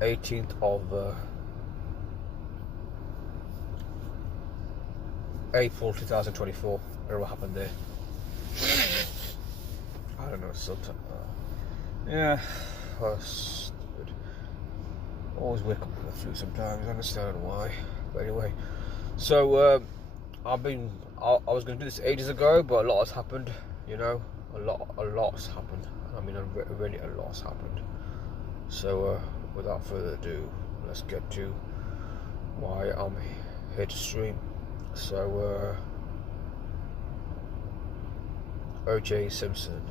18th of April 2024. I don't know what happened there. I don't know, sometimes. Yeah, stupid. Always wake up with the flu sometimes. I understand why. But anyway, so I was going to do this ages ago, but a lot has happened. You know, a lot's happened. I mean, really a lot's happened. So without further ado, let's get to why I'm here to stream. So O.J. Simpson.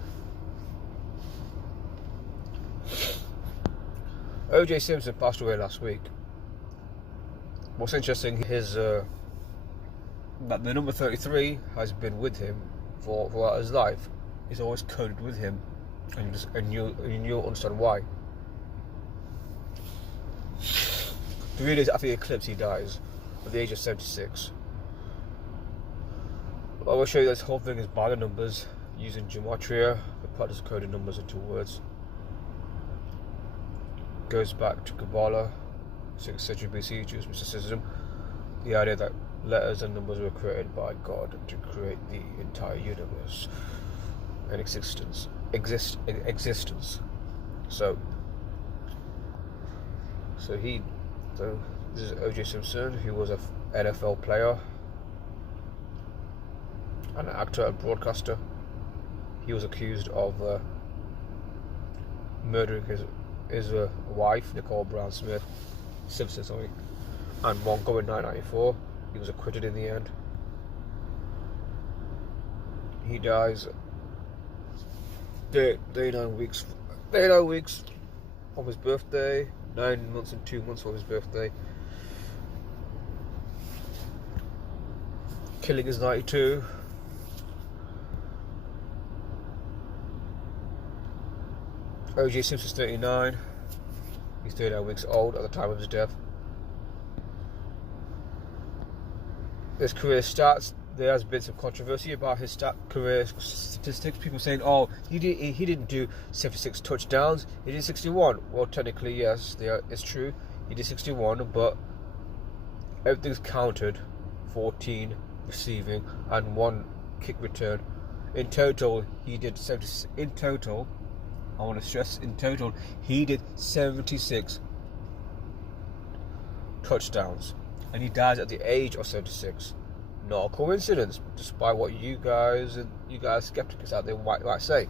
O.J. Simpson passed away last week. What's interesting is that the number 33 has been with him throughout his life. He's always coded with him, and you'll understand why. 3 days after the eclipse, he dies at the age of 76. I will show you this whole thing is by the numbers, using gematria, the practice of coding numbers into words. Goes back to Kabbalah, 6th century BC, Jewish mysticism. The idea that letters and numbers were created by God to create the entire universe and existence. So this is O.J. Simpson, who was an NFL player, an actor and broadcaster. He was accused of murdering his wife, Nicole Brown Simpson, and Montgomery in 1994. He was acquitted in the end. He dies 39 weeks from his birthday, 9 months and 2 months from his birthday. Killing is 92. O.J. Simpson's 39. He's 39 weeks old at the time of his death. His career stats. There has been some controversy about his career statistics. People saying, "Oh, he didn't do 76 touchdowns. He did 61." Well, technically, yes, it's true. He did 61, but everything's counted. 14 receiving and 1 kick return. In total, he did 70. In total, I want to stress, in total, he did 76 touchdowns, and he dies at the age of 76. Not a coincidence, despite what you guys skeptics out there might say.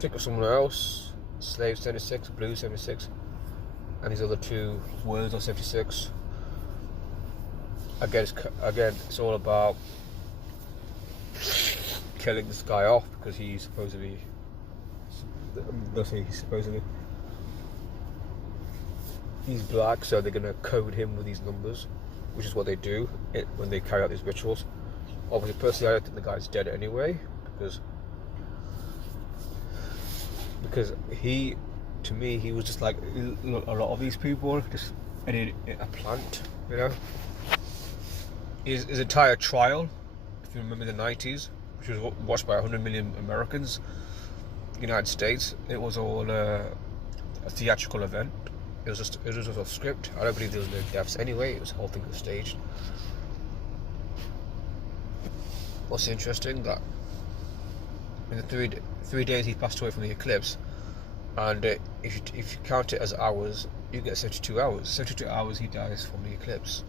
Think of someone else: Slave 76, Blue 76, and these other 2 words of 76. Again, it's all about killing this guy off because he's supposedly he's black, so they're gonna code him with these numbers, which is what they do when they carry out these rituals. Obviously, personally, I don't think the guy's dead anyway, because he, to me, he was just like a lot of these people, just a plant, you know. His entire trial, if you remember the 90s, which was watched by 100 million Americans, United States, it was all a theatrical event. It was just a script. I don't believe there was no deaths anyway. It was the whole thing was staged. What's interesting, that in the 3 days he passed away from the eclipse, and if you count it as hours, you get 72 hours. 72 hours he dies from the eclipse.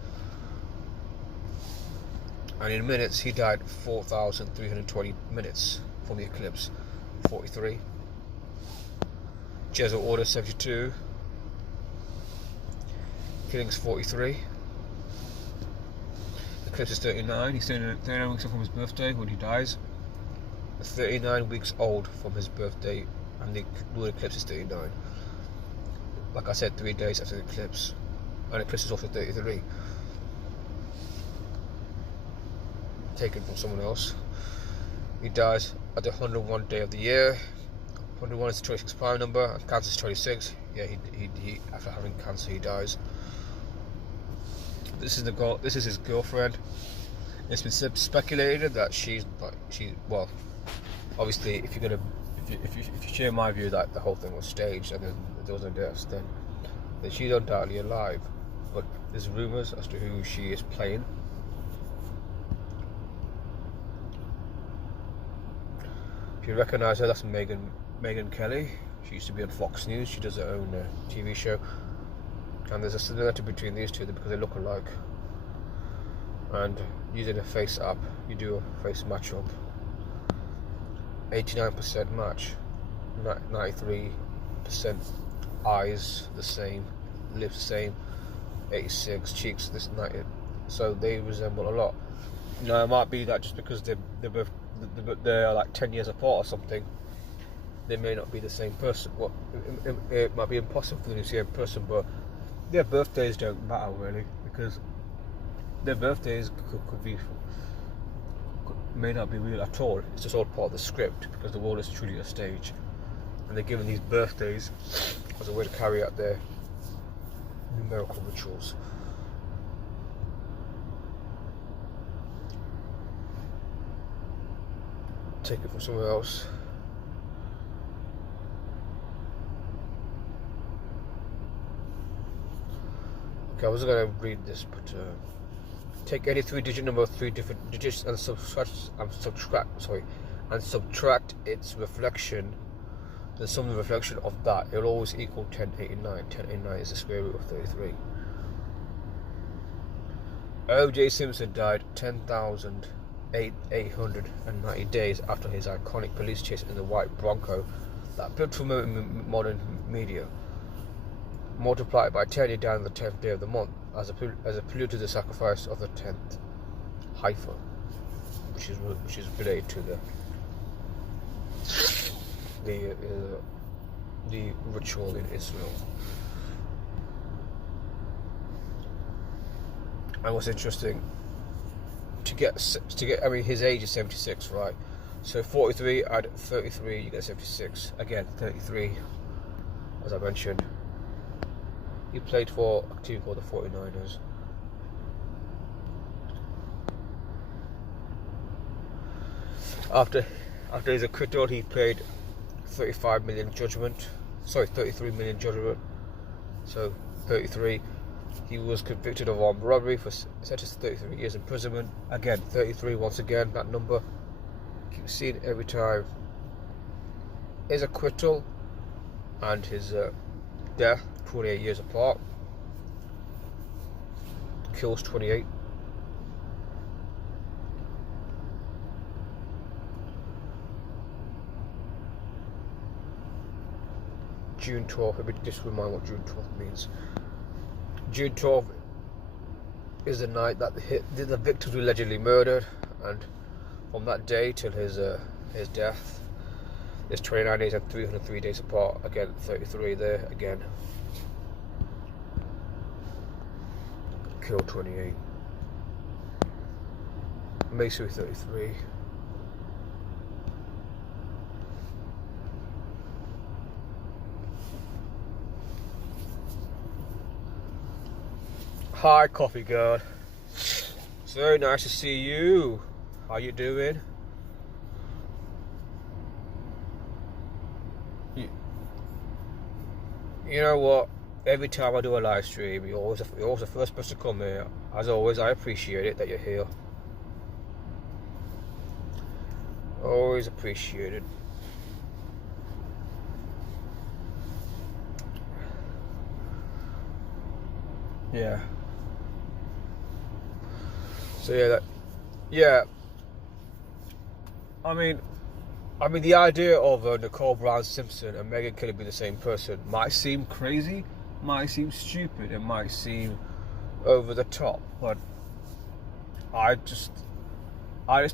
And in minutes, he died 4,320 minutes from the eclipse. 43. Jesuit Order 72. Killings 43. Eclipse is 39. He's 39 weeks off from his birthday when he dies. 39 weeks old from his birthday, and the lunar eclipse is 39. Like I said, 3 days after the eclipse. And the eclipse is also 33. Taken from someone else. He dies at the 101 day of the year. 101 is the 26 prime number, and cancer is 26. Yeah, he after having cancer he dies. This is his girlfriend. It's been speculated that she well, obviously if you're if you share my view that the whole thing was staged and then there was no deaths, then she's undoubtedly alive. But there's rumours as to who she is playing. If you recognise her, that's Megyn Kelly. She used to be on Fox News. She does her own TV show, and there's a similarity between these two because they look alike. And using a face app, you do a face match up. 89% match, 93% eyes the same, lips the same, 86 cheeks this 90. So they resemble a lot. Now it might be that just because they're like 10 years apart or something, they may not be the same person. Well, it might be impossible for them to see a person, but their birthdays don't matter really, because their birthdays may not be real at all. It's just all part of the script, because the world is truly a stage, and they're given these birthdays as a way to carry out their numerical rituals. Take it from somewhere else. Okay, I wasn't going to read this, but take any three-digit number of 3 different digits and subtract its reflection. The sum of the reflection of that, it will always equal 1089. 1089 is the square root of 33. O.J. Simpson died 10,890 days after his iconic police chase in the white Bronco that appeared to modern media. Multiplied by 10, he died on the 10th day of the month as a prelude to the sacrifice of the 10th heifer, which is related to the ritual in Israel. And what's interesting to get, I mean, his age is 76, right? So 43 add 33, you get 76. Again, 33, as I mentioned. He played for a team called the 49ers. After his acquittal, he paid 33 million judgment. So 33. He was convicted of armed robbery for sentenced to 33 years imprisonment. Again, 33 once again, that number. Keep seeing it every time. His acquittal and his death, 28 years apart. Kills 28. June 12th, let me just remind what June 12th means. June 12th is the night that the victims were allegedly murdered, and from that day till his death, there's 29 days and 303 days apart. Again, 33 there again. Kill 28. Masonry 33. Hi, coffee girl. It's very nice to see you. How you doing? You know what? Every time I do a live stream, you're always the first person to come here. As always, I appreciate it that you're here. Always appreciate it. Yeah. So yeah, I mean, the idea of Nicole Brown Simpson and Megyn Kelly being the same person might seem crazy, might seem stupid, it might seem over the top, but I just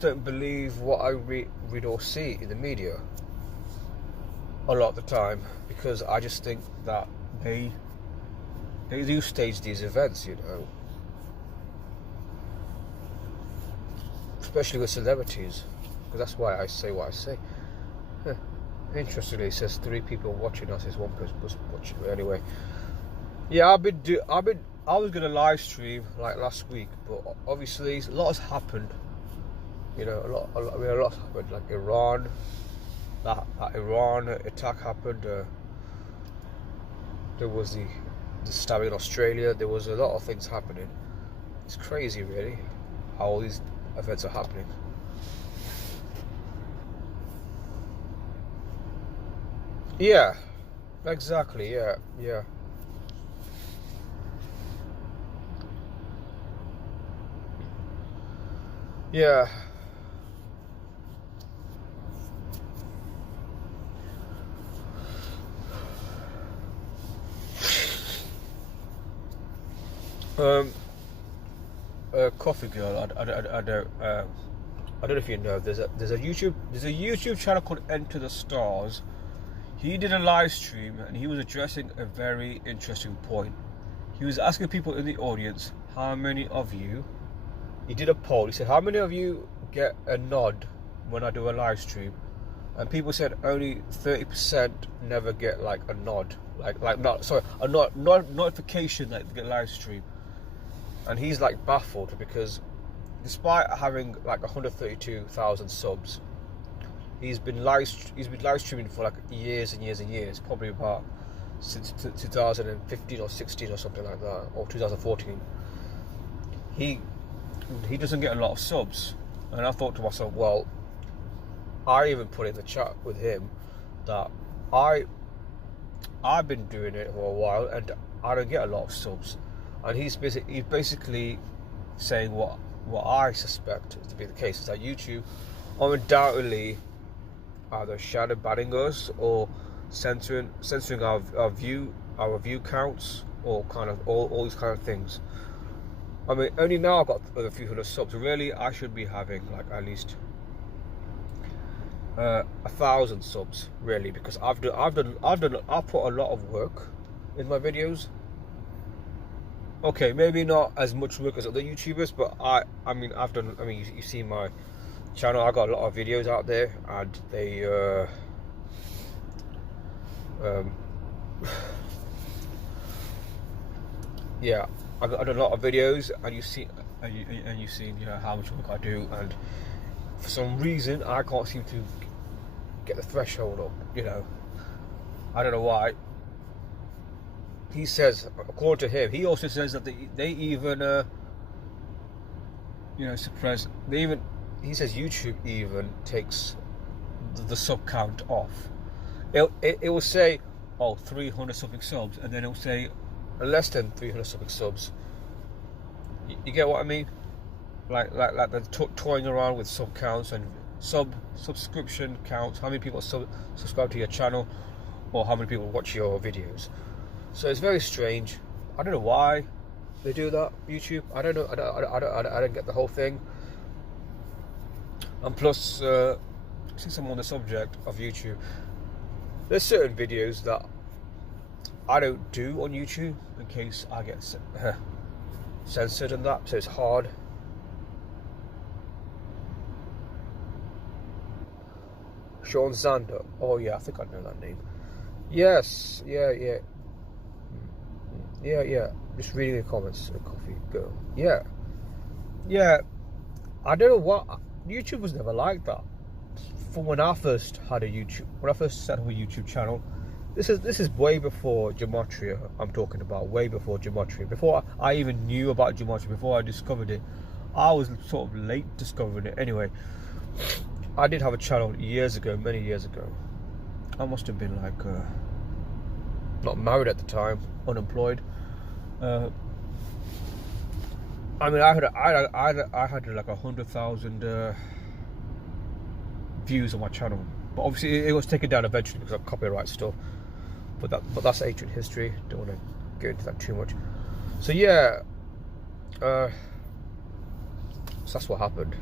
don't believe what I read or see in the media a lot of the time, because I just think that they do stage these events, you know, especially with celebrities, because that's why I say what I say. Interestingly, it says 3 people watching us, is 1 person watching. But anyway, yeah, I was gonna live stream like last week, but obviously a lot has happened. You know, a lot has happened, like Iran, that Iran attack happened. There was the stabbing in Australia. There was a lot of things happening. It's crazy, really, how all these events are happening. Yeah, exactly. Yeah, yeah. Yeah. Um, Coffee Girl. I don't know if you know. There's a YouTube channel called Enter the Stars. He did a live stream and he was addressing a very interesting point. He was asking people in the audience, how many of you? He did a poll. He said, how many of you get a nod when I do a live stream? And people said only 30% never get like a nod, a notification that they get live stream. And he's like baffled because despite having like 132,000 subs, he's been live streaming for like years and years and years, probably about since 2015 or 16 or something like that, or 2014. He doesn't get a lot of subs, and I thought to myself, well, I even put in the chat with him that I've been doing it for a while and I don't get a lot of subs, and he's basically saying what I suspect to be the case, is that YouTube are undoubtedly either shadow banning us or censoring our view counts, or kind of all these kind of things. I mean, only now I've got a few hundred subs. Really, I should be having like at least 1,000 subs, really, because I've put a lot of work in my videos. Okay, maybe not as much work as other YouTubers, but I mean you see my channel, I got a lot of videos out there, and they yeah, I got a lot of videos, and you've seen how much work I do, and for some reason I can't seem to get the threshold up. I don't know why. He says, according to him, he also says that they even suppress. He says YouTube even takes the sub count off. It will say, 300 something subs, and then it will say less than 300 something subs. You get what I mean? Like they're toying around with sub counts and subscription counts. How many people subscribe to your channel, or how many people watch your videos? So it's very strange. I don't know why they do that. YouTube. I don't know. I don't get the whole thing. And plus, since I'm on the subject of YouTube, there's certain videos that I don't do on YouTube in case I get censored and that. So it's hard. Sean Zander. Oh yeah, I think I know that name. Yes. Yeah. Just reading the comments. Coffee Girl. Yeah. I don't know what. YouTube was never like that. From when I first had when I first set up a YouTube channel, this is way before Gematria. I'm talking about way before Gematria. Before I even knew about Gematria, before I discovered it, I was sort of late discovering it. Anyway, I did have a channel many years ago. I must have been like not married at the time, unemployed. I mean, I had like 100,000 views on my channel, but obviously it was taken down eventually because of copyright stuff. But that's ancient history. Don't want to get into that too much. So yeah, so that's what happened.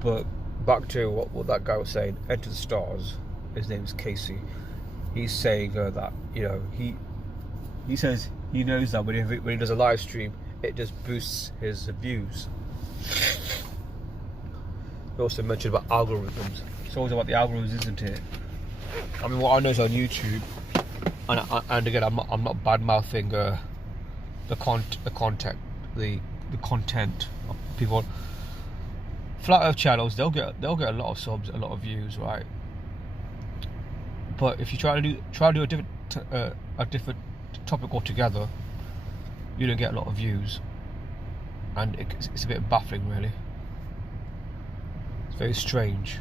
But back to what that guy was saying. Enter the Stars. His name is Casey. He's saying that he says he knows that when he does a live stream, it just boosts his views. He also mentioned about algorithms. It's always about the algorithms, isn't it? I mean, what I know is on YouTube, and again, I'm not bad mouthing the content of people. flat Earth channels, they'll get a lot of subs, a lot of views, right? But if you try to do a different topic altogether, you don't get a lot of views, and it's a bit baffling, really. It's very strange.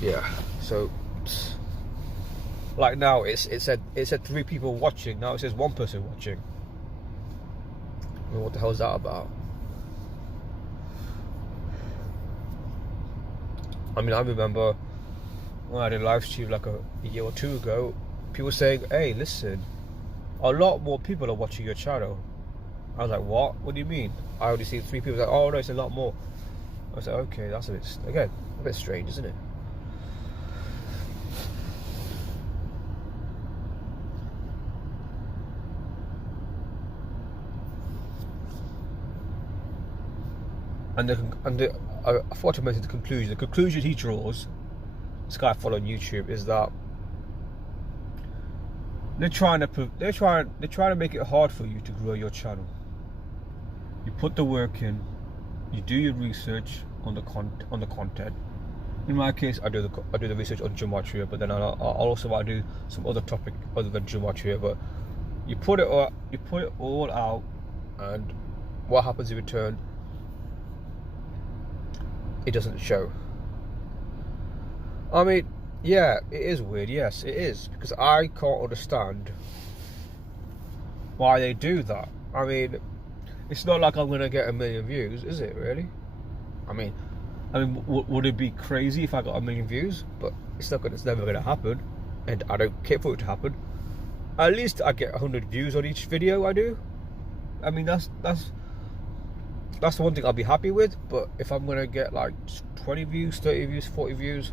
Yeah. So, like now, it said 3 people watching. Now it says 1 person watching. I mean, what the hell is that about? I mean, I remember when I did a live stream like a year or 2 ago, people saying, "Hey, listen, a lot more people are watching your channel." I was like, "What? What do you mean?" I only see 3 people. Like, "Oh no, it's a lot more." I was like, "Okay, that's a bit strange, isn't it?" And I thought to mention the conclusion. The conclusion he draws, this guy I follow on YouTube, is that they're trying to make it hard for you to grow your channel. You put the work in, you do your research on the content. In my case, I do the research on gematria, but then I also do some other topic other than gematria. But you put it all out, and what happens in return? It doesn't show. I mean, yeah, it is weird. Yes, it is, because I can't understand why they do that. I mean, it's not like I'm gonna get 1 million views, is it? Really? I mean, would it be crazy if I got 1 million views? But it's never gonna happen, and I don't care for it to happen. At least I get 100 views on each video I do. I mean, that's the one thing I'll be happy with. But if I'm gonna get like 20 views, 30 views, 40 views,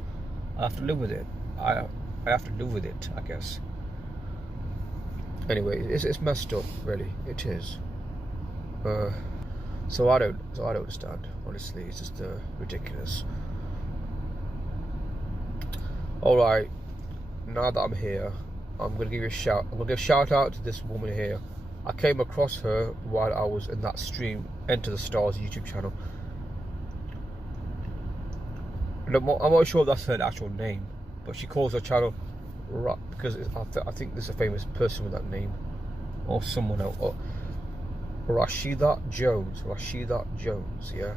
I have to live with it. I have to live with it, I guess. Anyway, it's messed up, really. It is. So I don't understand. Honestly, it's just ridiculous. All right, now that I'm here, I'm gonna give a shout out to this woman here. I came across her while I was in that stream, Enter the Stars YouTube channel. And I'm not sure if that's her actual name, but she calls her channel because I think there's a famous person with that name, or someone else. Or Rashida Jones, yeah.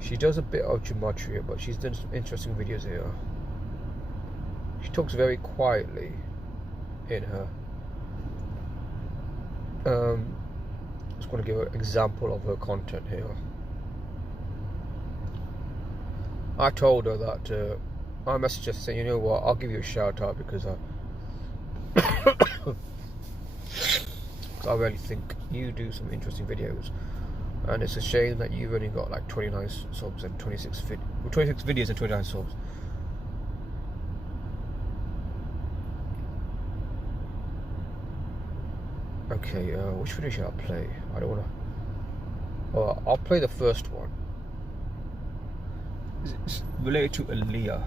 She does a bit of gematria, but she's done some interesting videos here. She talks very quietly in her. Just want to give an example of her content here. I told her that I messaged her saying, "You know what? I'll give you a shout out because I really think you do some interesting videos, and it's a shame that you've only got like 29 subs and 26 videos and 29 subs." Okay, which video should I play? I don't want to. Oh, I'll play the first one. It's related to Aaliyah.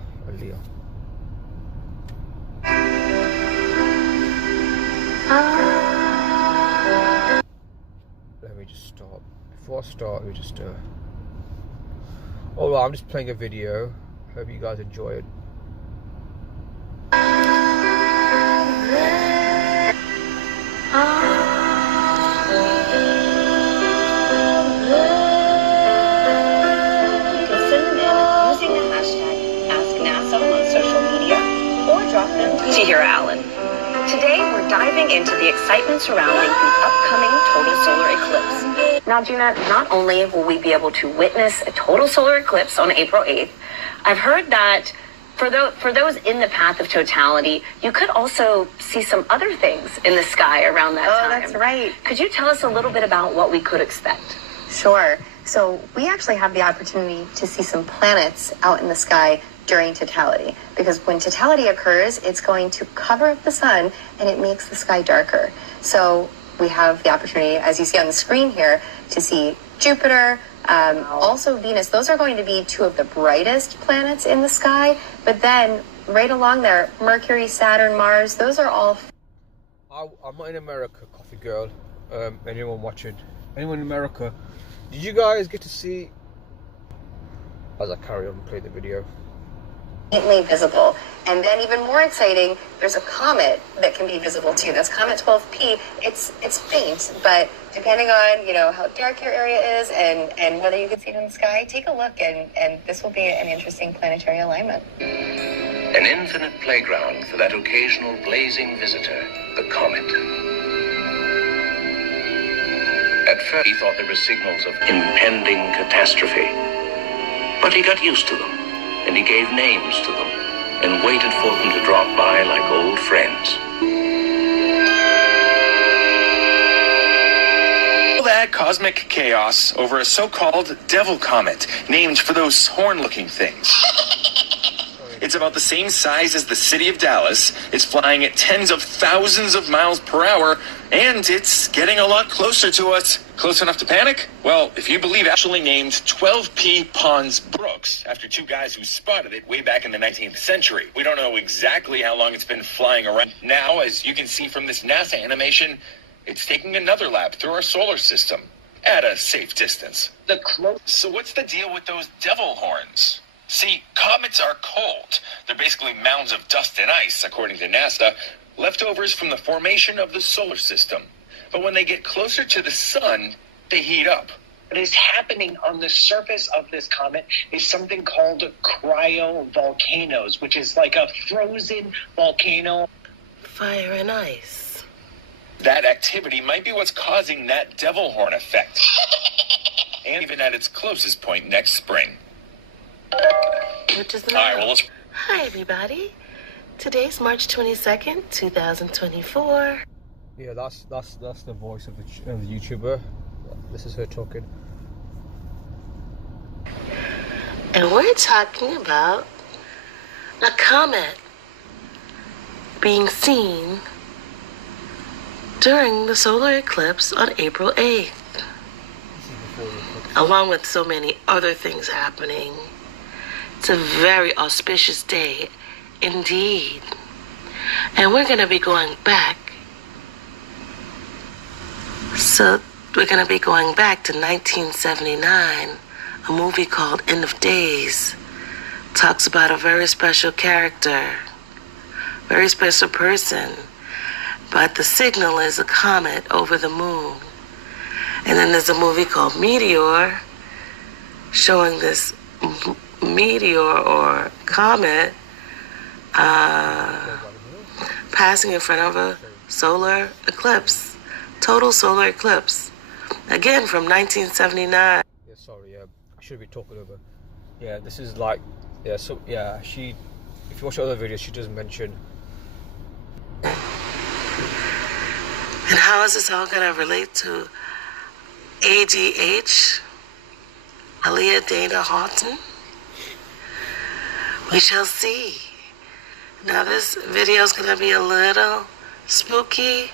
Let me just stop. Before I start, let me just. Alright, I'm just playing a video. Hope you guys enjoy it. Dear Alan, today we're diving into the excitement surrounding the upcoming total solar eclipse. Now, Gina, not only will we be able to witness a total solar eclipse on April 8th, I've heard that for those in the path of totality, you could also see some other things in the sky around that time. Oh, that's right. Could you tell us a little bit about what we could expect? Sure. So we actually have the opportunity to see some planets out in the sky during totality, because when totality occurs, it's going to cover up the sun and it makes the sky darker. So we have the opportunity, as you see on the screen here, to see Jupiter, also Venus. Those are going to be 2 of the brightest planets in the sky, but then right along there, Mercury, Saturn, Mars, those are all... I'm not in America, coffee girl. Anyone watching anyone in America, did you guys get to see, as I carry on and play the video, faintly visible? And then even more exciting, there's a comet that can be visible too. That's Comet 12P. It's faint, but depending on, you know, how dark your area is and whether you can see it in the sky, take a look and this will be an interesting planetary alignment. An infinite playground for that occasional blazing visitor, the comet. At first he thought there were signals of impending catastrophe, but he got used to them, and he gave names to them, and waited for them to drop by like old friends. All that cosmic chaos over a so-called devil comet, named for those horn-looking things. It's about the same size as the city of Dallas. It's flying at tens of thousands of miles per hour, and it's getting a lot closer to us. Close enough to panic? Well, if you believe actually named 12P Pons Brooks, after two guys who spotted it way back in the 19th century. We don't know exactly how long it's been flying around. Now, as you can see from this NASA animation, it's taking another lap through our solar system at a safe distance. So what's the deal with those devil horns? See, comets are cold. They're basically mounds of dust and ice, according to NASA, leftovers from the formation of the solar system. But when they get closer to the sun, they heat up. What is happening on the surface of this comet is something called cryovolcanoes, which is like a frozen volcano. Fire and ice. That activity might be what's causing that devil horn effect. And even at its closest point next spring. Which is the All right, well, let's... Hi, everybody. Today's March 22nd, 2024. yeah, that's the voice of the YouTuber. This is her talking. And we're talking about a comet being seen during the solar eclipse on April 8th. Along with so many other things happening. It's a very auspicious day indeed. And we're going to be going back. So we're going to be going back to 1979. A movie called End of Days talks about a very special character, very special person. But the signal is a comet over the moon. And then there's a movie called Meteor showing this meteor or comet passing in front of a solar eclipse, total solar eclipse, again from 1979. Yeah, sorry, I should be talking over. Yeah, this is like, yeah, so yeah, if you watch other videos, she does mention. And how is this all going to relate to ADH, Aaliyah Dana Houghton? We shall see. Now this video is going to be a little spooky,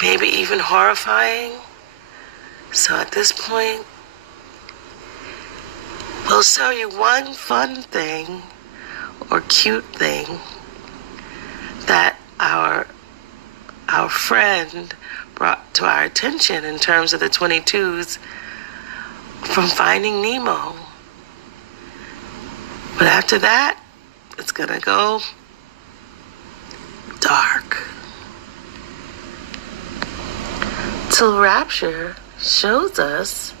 maybe even horrifying. So at this point, we'll show you one fun thing or cute thing that our friend brought to our attention in terms of the 22s from Finding Nemo. But after that, it's gonna go dark. Till Rapture shows us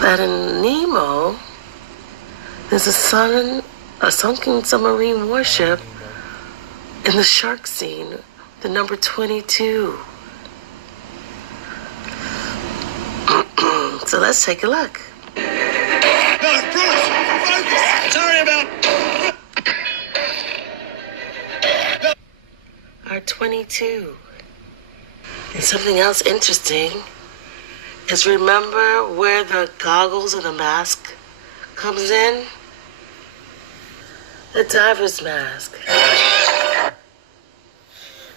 that in Nemo, there's a sunken submarine warship in the shark scene, the number 22. So let's take a look. Sorry about... Our 22. And something else interesting is, remember where the goggles and the mask comes in? The diver's mask.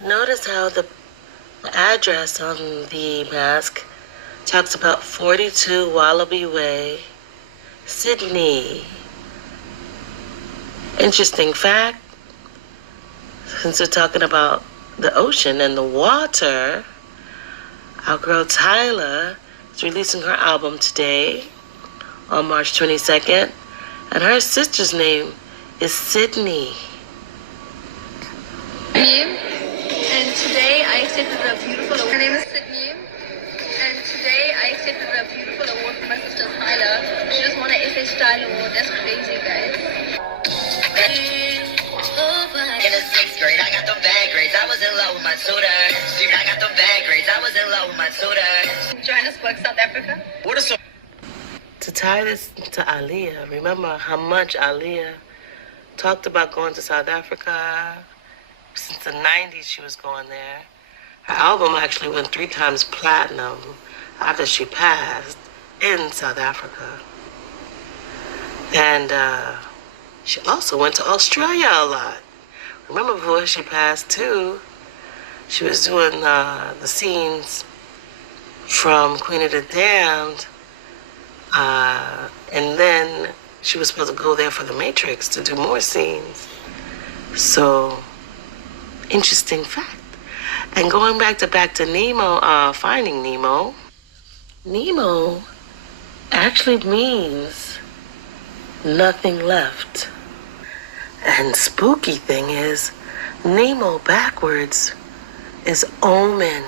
Notice how the address on the mask talks about 42 Wallaby Way, Sydney. Interesting fact, since we're talking about the ocean and the water, Our girl Tyler is releasing her album today on March 22nd, and her sister's name is Sydney. And today I accepted a beautiful award. Her name is Sydney. And today I accepted a beautiful award from my sister Tyler. She just won an SA Style Award. That's crazy, guys. In the sixth grade, I got them bad grades. I was in love with my tutor. I got them bad grades. I was in love with my tutor. Johannesburg, South Africa. What are some? To tie this to Aaliyah, remember how much Aaliyah talked about going to South Africa? Since the 90s she was going there. Her album actually went 3 times platinum after she passed in South Africa. And she also went to Australia a lot. Remember before she passed too, she was doing the scenes from Queen of the Damned, and then she was supposed to go there for The Matrix to do more scenes. So, interesting fact. And going back to Nemo, Finding Nemo, Nemo actually means nothing left. And spooky thing is, Nemo backwards is omen.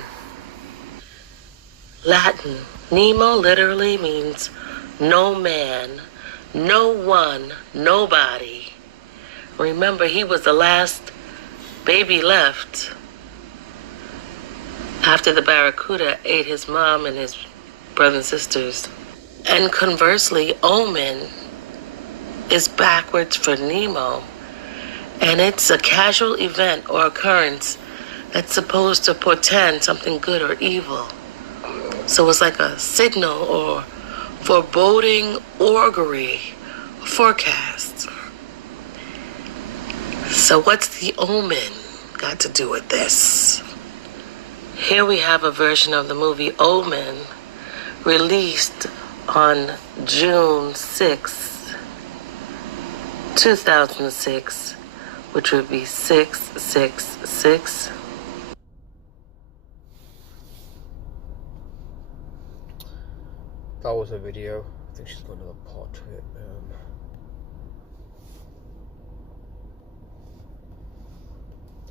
Latin. Nemo literally means no man, no one, nobody. Remember, he was the last baby left after the barracuda ate his mom and his brothers and sisters. And conversely, omen is backwards for Nemo. And it's a casual event or occurrence that's supposed to portend something good or evil. So it's like a signal or foreboding augury, forecast. So what's the omen got to do with this? Here we have a version of the movie Omen, released on June 6, 2006, which would be 666. That was a video. I think she's got another part to it.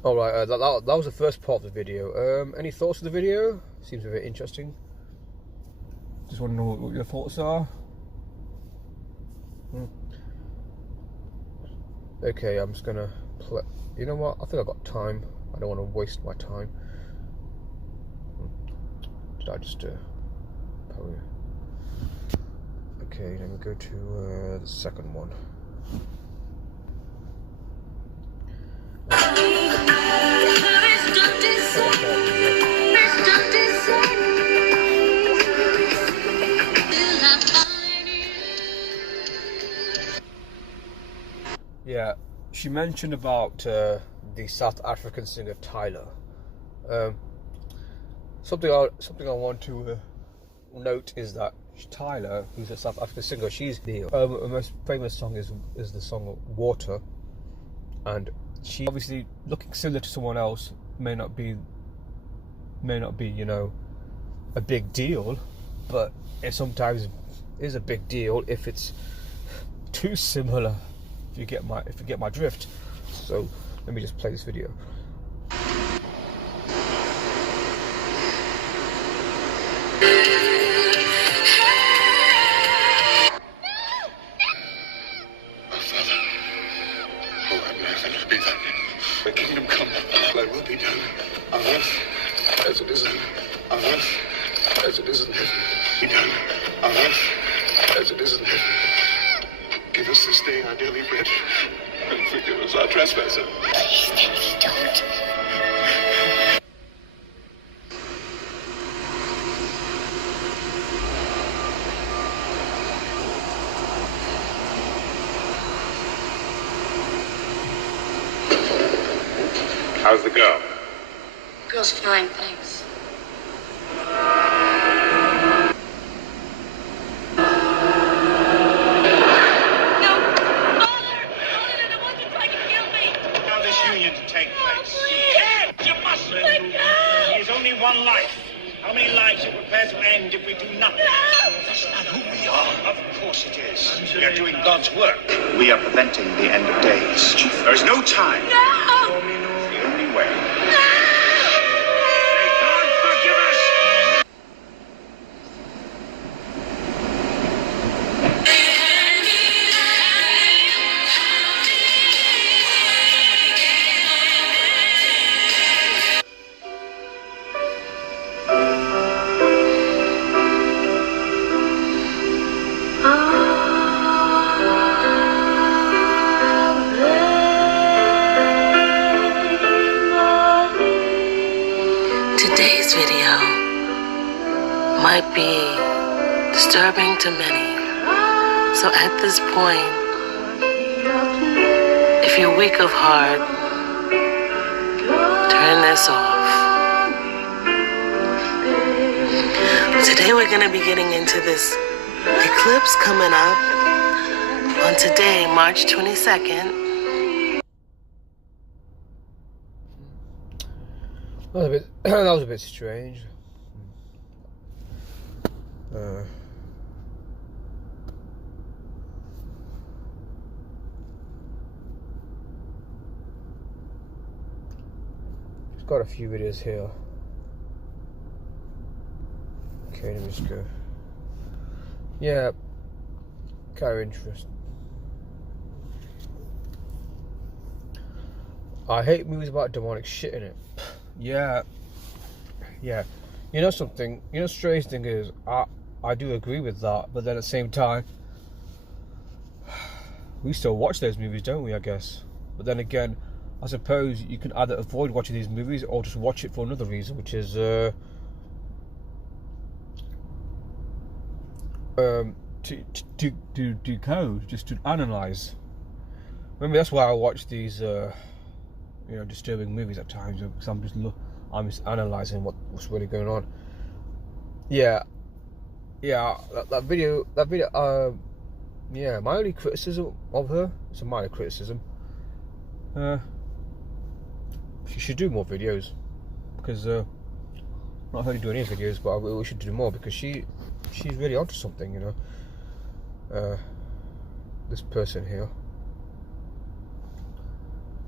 Alright, that was the first part of the video. Any thoughts of the video? Seems very interesting. Just want to know what your thoughts are. Okay, I'm just gonna play. You know what? I think I've got time. I don't want to waste my time. Did I just probably... Okay, let me go to the second one. Yeah, she mentioned about the South African singer Tyler. Something I want to note is that Tyler, who's a South African singer, she's the most famous song is the song Water, and she obviously looking similar to someone else may not be you know a big deal, but it sometimes is a big deal if it's too similar. If you get my drift. So let me just play this video. The kingdom come, thy will be done on earth as it is in heaven. As it is in heaven. Be done on earth as it is in heaven. Give us this day our daily bread, and forgive us our trespasses. Please, Daddy, don't. How's the girl? Girl's fine, thanks. Union to take place. You can't! You must! He is only one life. How many lives God's work. We are preventing the end of days. There is no time. No! The only way. They can't forgive us. Today's video might be disturbing to many. So at this point, if you're weak of heart, turn this off. Today we're going to be getting into this eclipse coming up on today, March 22nd. That was a bit strange. Just got a few videos here. Okay, let me just go. Yeah, kind of interesting. I hate movies about demonic shit in it. Yeah. You know something? You know, strange thing is, I do agree with that, but then at the same time, we still watch those movies, don't we? I guess. But then again, I suppose you can either avoid watching these movies or just watch it for another reason, which is to decode, just to analyze. Remember, that's why I watch these disturbing movies at times, because I'm just analysing what's really going on. Yeah, that video, my only criticism of her, it's a minor criticism, she should do more videos, because not her to do any videos, but we should do more, because she's really onto something, you know. This person here,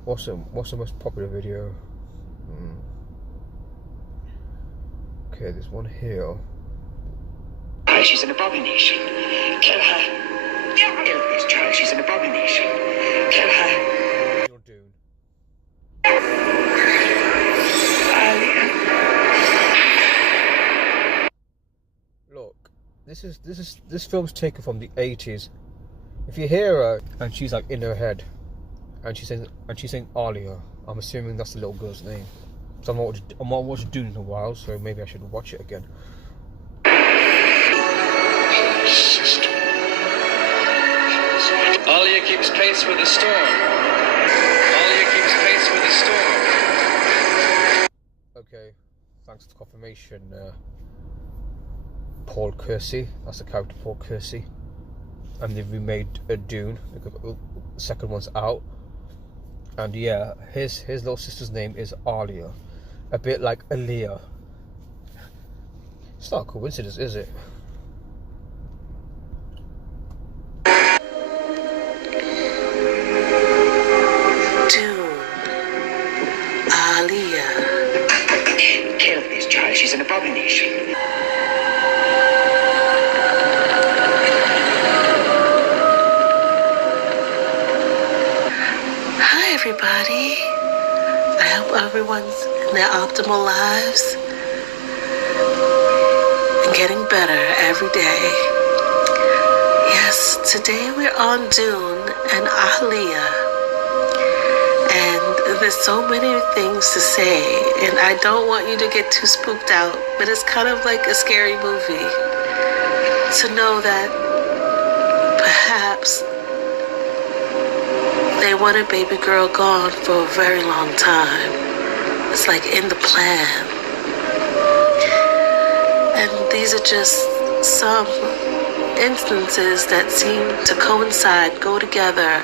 what's the most popular video? Okay, there's one here. She's an abomination. Kill her. Kill this child. She's an abomination. Kill her. You're Dune. Look, this film's taken from the 80s. If you hear her and she's like in her head, and she's saying Alia, I'm assuming that's the little girl's name. So I'm not watching Dune in a while, so maybe I should watch it again. Sister. Alia keeps pace with the storm. Alia keeps pace with the storm. Okay, thanks to confirmation, Paul Kersey. That's the character, Paul Kersey. And they've remade a Dune. The second one's out. And yeah, his little sister's name is Alia. A bit like Aaliyah. It's not a coincidence, is it? Dune. Alia. Kill this child. She's an abomination. Hi, everybody. I hope everyone's in their optimal lives and getting better every day. Yes, today we're on Dune and Alia. And there's so many things to say, and I don't want you to get too spooked out, but it's kind of like a scary movie to know that perhaps they wanted baby girl gone for a very long time. It's like in the plan. And these are just some instances that seem to coincide, go together.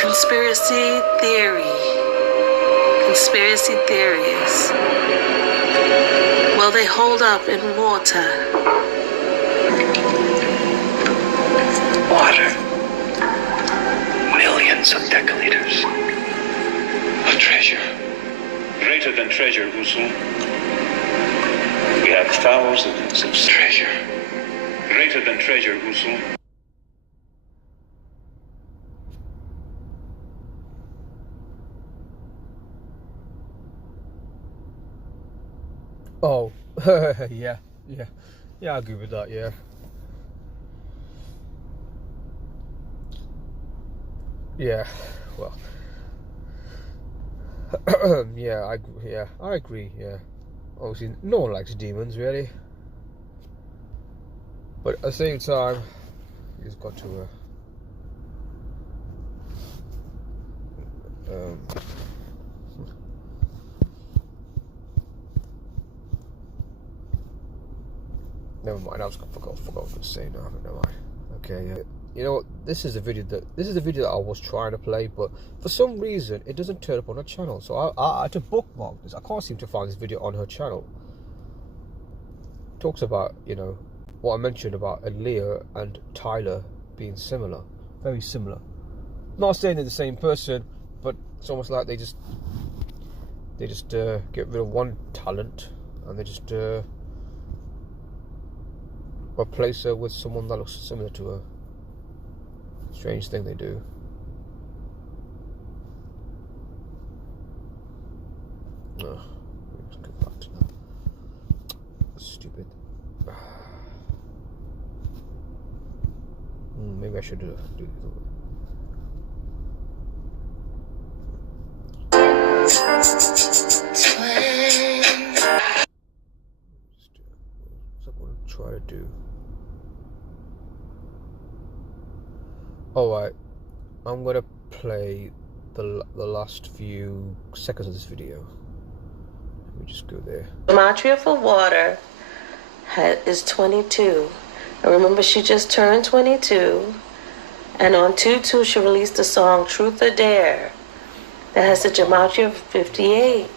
Conspiracy theories. Well, they hold up in water. Water. some decolators. A treasure. Greater than treasure, Usul. We have thousands of Treasure. Greater than treasure, Usul. Oh, yeah, I agree with that. Yeah, well, I agree. Yeah, obviously, no one likes demons, really, but at the same time, you've got to. Never mind. I forgot what I was going to say now. Never mind. Okay. You know what? This is the video that I was trying to play, but for some reason it doesn't turn up on her channel. So I had to bookmark this. I can't seem to find this video on her channel. It talks about, you know, what I mentioned about Aaliyah and Tyler being similar, very similar. Not saying they're the same person, but it's almost like they just get rid of one talent and they just replace her with someone that looks similar to her. Strange thing they do. Oh, let's go back to that. Stupid. Maybe I should do the other way. What's I want to try to do? Alright, I'm gonna play the last few seconds of this video. Let me just go there. Gematria for water is 22. And remember, she just turned 22. And on 2/2, she released the song Truth or Dare that has the gematria of 58.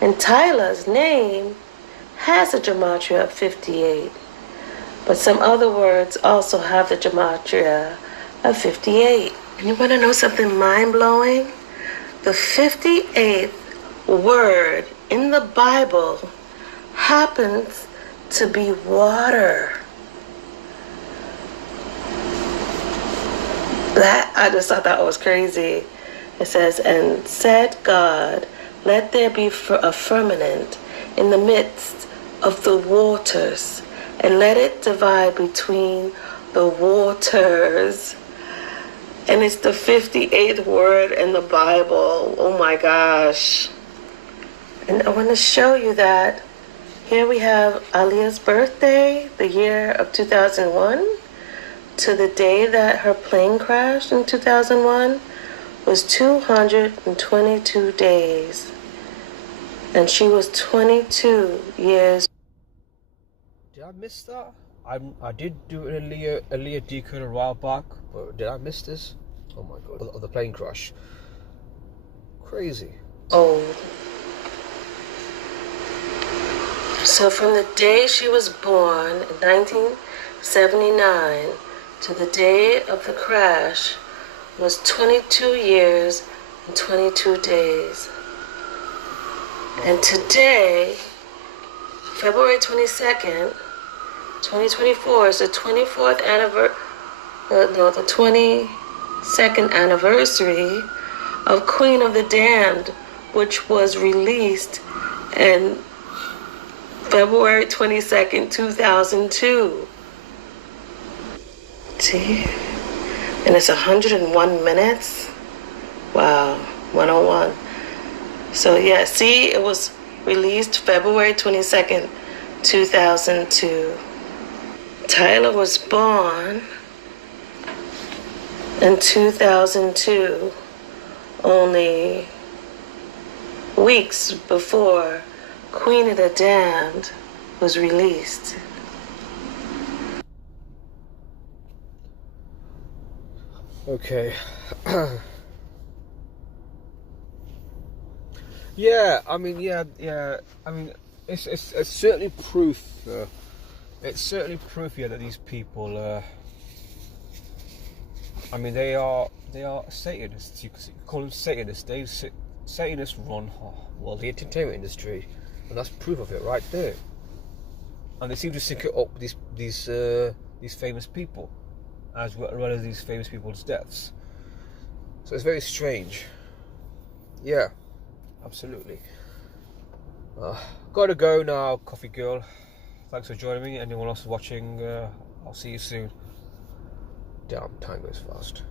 And Tyler's name has a gematria of 58. But some other words also have the gematria of 58. And you want to know something mind-blowing? The 58th word in the Bible happens to be water. I just thought that was crazy. It says, and said God, let there be a firmament in the midst of the waters, and let it divide between the waters. And it's the 58th word in the Bible. Oh my gosh. And I want to show you that here we have Aaliyah's birthday, the year of 2001, to the day that her plane crashed in 2001 was 222 days. And she was 22 years. Did I miss that? I did do an Aaliyah decode a while back, but did I miss this? Oh my god, of the plane crash. Crazy. Old. So from the day she was born in 1979 to the day of the crash was 22 years and 22 days. And today, February 22nd, 2024 is the 22nd anniversary of Queen of the Damned, which was released in February 22nd, 2002. See? And it's 101 minutes. Wow, 101. So yeah, see, it was released February 22nd, 2002. Tyler was born in 2002, only weeks before Queen of the Damned was released. Okay. Yeah, I mean, I mean, it's certainly proof. It's certainly proof, that these people. I mean, they are they are Satanists. You can call them Satanists. Satanists run the entertainment industry, and that's proof of it right there. And they seem to sync it up with these famous people, as well as these famous people's deaths. So it's very strange. Yeah, absolutely. Gotta go now, coffee girl. Thanks for joining me. Anyone else watching, I'll see you soon. Damn, time goes fast.